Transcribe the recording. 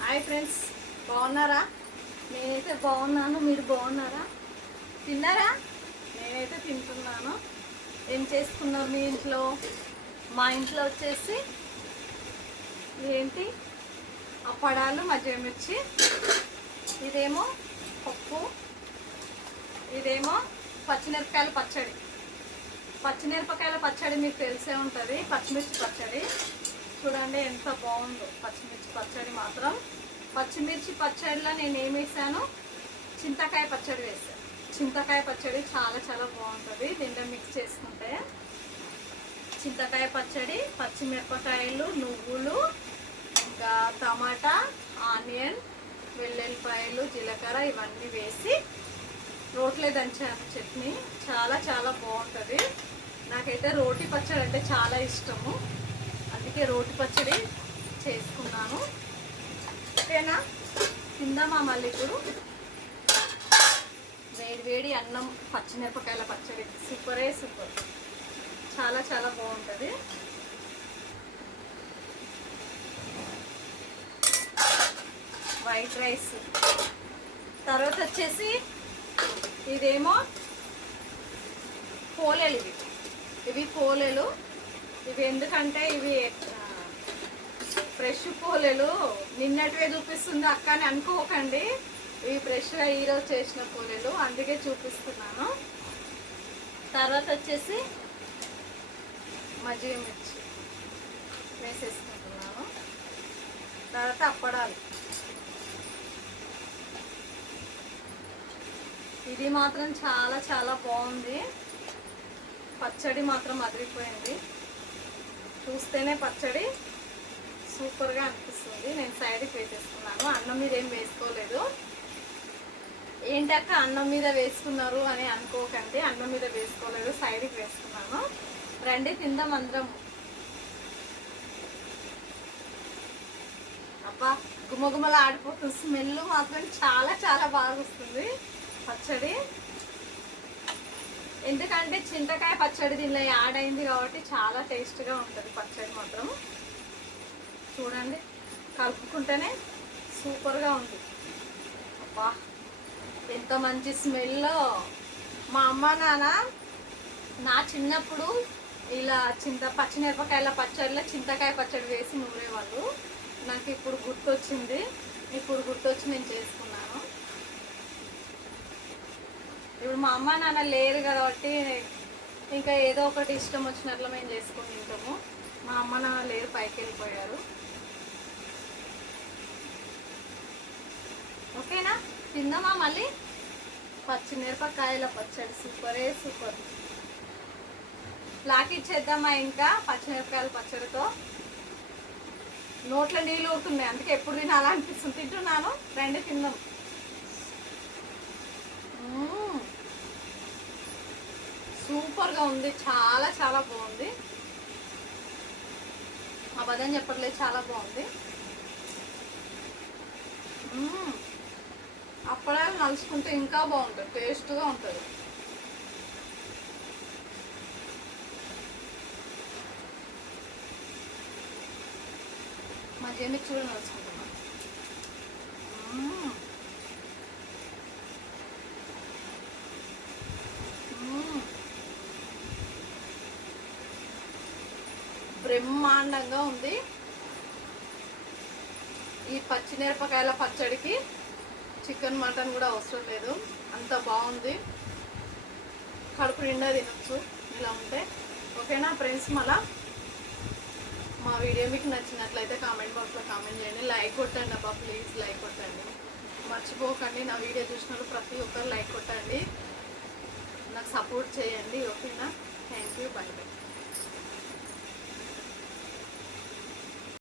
Hi friends, బాగున్నారా? నేనైతే బాగున్నాను. మీరు బాగున్నారా? తిన్నారా? నేనైతే తింటున్నాను. ఏం చేసుకున్నారు మీ ఇంట్లో? మా ఇంట్లో వచ్చేసి ఏంటి అప్పడాలు, మజ్జిగ మిర్చి, ఇదేమో పప్పు, ఇదేమో పచ్చిమిరపకాయల పచ్చడి. పచ్చిమిరపకాయల పచ్చడి మీకు తెలిసే ఉంటుంది, పచ్చిమిర్చి పచ్చడి. చూడండి ఎంత బాగుందో పచ్చిమిర్చి పచ్చడి మాత్రం. పచ్చిమిర్చి పచ్చడిలో నేను ఏం వేసాను, చింతకాయ పచ్చడి వేసాను. చింతకాయ పచ్చడి చాలా చాలా బాగుంటుంది దీంట్లో మిక్స్ చేసుకుంటే. చింతకాయ పచ్చడి, పచ్చిమిరపకాయలు, నువ్వులు, ఇంకా టమాటా, ఆనియన్, వెల్లుల్లిపాయలు, జీలకర్ర ఇవన్నీ వేసి రోట్లో దంచాను చట్నీ. చాలా చాలా బాగుంటుంది. నాకైతే రోటి పచ్చడి అంటే చాలా ఇష్టము, అందుకే రోటి పచ్చడి చేసుకున్నాను. ఓకేనా, తిందామా మళ్ళీ ఇప్పుడు? వేడి వేడి అన్నం, పచ్చిమిరపకాయల పచ్చడి సూపరే సూపర్, చాలా చాలా బాగుంటుంది. White rice. తర్వాత వచ్చేసి ఇదేమో పోలేలు. ఇవి పోలేలు. ఇవి ఎందుకంటే ఇవి ఫ్రెష్ పోలేలు. నిన్నటివే చూపిస్తుంది అక్క అని అనుకోకండి, ఇవి ఫ్రెష్గా ఈరోజు చేసిన పోలేలు, అందుకే చూపిస్తున్నాను. తర్వాత వచ్చేసి మజ్జిగ మిర్చి వేసేసుకుంటున్నాను. తర్వాత అప్పడాలు. ఇది మాత్రం చాలా చాలా బాగుంది. పచ్చడి మాత్రం అదిరిపోయింది. చూస్తేనే పచ్చడి సూపర్గా అనిపిస్తుంది. నేను సైడ్కి వేసేసుకున్నాను, అన్నం మీద ఏం వేసుకోలేదు. ఏంటక్క అన్నం మీద వేసుకున్నారు అని అనుకోకండి, అన్నం మీద వేసుకోలేదు, సైడ్కి వేసుకున్నాను. రండి తిందాం అందరం. అబ్బా గుమగుమలా ఆడిపోతుంది. స్మెల్ మాత్రం చాలా చాలా బాగా వస్తుంది పచ్చడి. ఎందుకంటే చింతకాయ పచ్చడి దీనిలో యాడ్ అయింది కాబట్టి చాలా టేస్ట్గా ఉంటుంది పచ్చడి మాత్రం. చూడండి కలుపుకుంటేనే సూపర్గా ఉంది. అబ్బా ఎంత మంచి స్మెల్. మా అమ్మ నాన్న నా చిన్నప్పుడు ఇలా పచ్చిమిరపకాయల పచ్చడిలో చింతకాయ పచ్చడి వేసి నూరేవాళ్ళు. నాకు ఇప్పుడు గుర్తొచ్చింది, నేను చేసుకున్నాను. ఇప్పుడు మా అమ్మ నాన్న లేరు కాబట్టి ఇంకా ఏదో ఒకటి ఇష్టం వచ్చినట్లు మేము చేసుకుని తింటాము. మా అమ్మ నాన్న లేరు, పైకి వెళ్ళిపోయారు. ఓకేనా, తిందామా మళ్ళీ? పచ్చిమిరపకాయల పచ్చడి సూపరే సూపర్. లాకిచ్చేద్దామా ఇంకా పచ్చిమిరపకాయల పచ్చడితో? నోట్లో నీళ్ళు ఊరుతున్నాయి, అందుకే ఎప్పుడు తినాలనిపిస్తుంది. తింటున్నాను, రండి తిందాం. సూపర్గా ఉంది, చాలా చాలా బాగుంది. అబద్ధం చెప్పట్లేదు, చాలా బాగుంది. అప్పడాలు నలుచుకుంటే ఇంకా బాగుంటుంది, టేస్ట్గా ఉంటుంది. మజ్జిగ మిర్చి కూడా నలుచుకుంటున్నాను. బ్రహ్మాండంగా ఉంది. ఈ పచ్చిమిరపకాయల పచ్చడికి చికెన్ మటన్ కూడా అవసరం లేదు, అంత బాగుంది. కడుపు నిండా తినొచ్చు ఇలా ఉంటే. ఓకేనా ఫ్రెండ్స్, మళ్ళా మా వీడియో మీకు నచ్చినట్లయితే కామెంట్ బాక్స్లో కామెంట్ చేయండి. లైక్ కొట్టండి అబ్బా, ప్లీజ్ లైక్ కొట్టండి, మర్చిపోకండి. నా వీడియో చూసినప్పుడు ప్రతి ఒక్కరు లైక్ కొట్టండి, నాకు సపోర్ట్ చేయండి. ఓకేనా, థ్యాంక్ యూ, బై బై.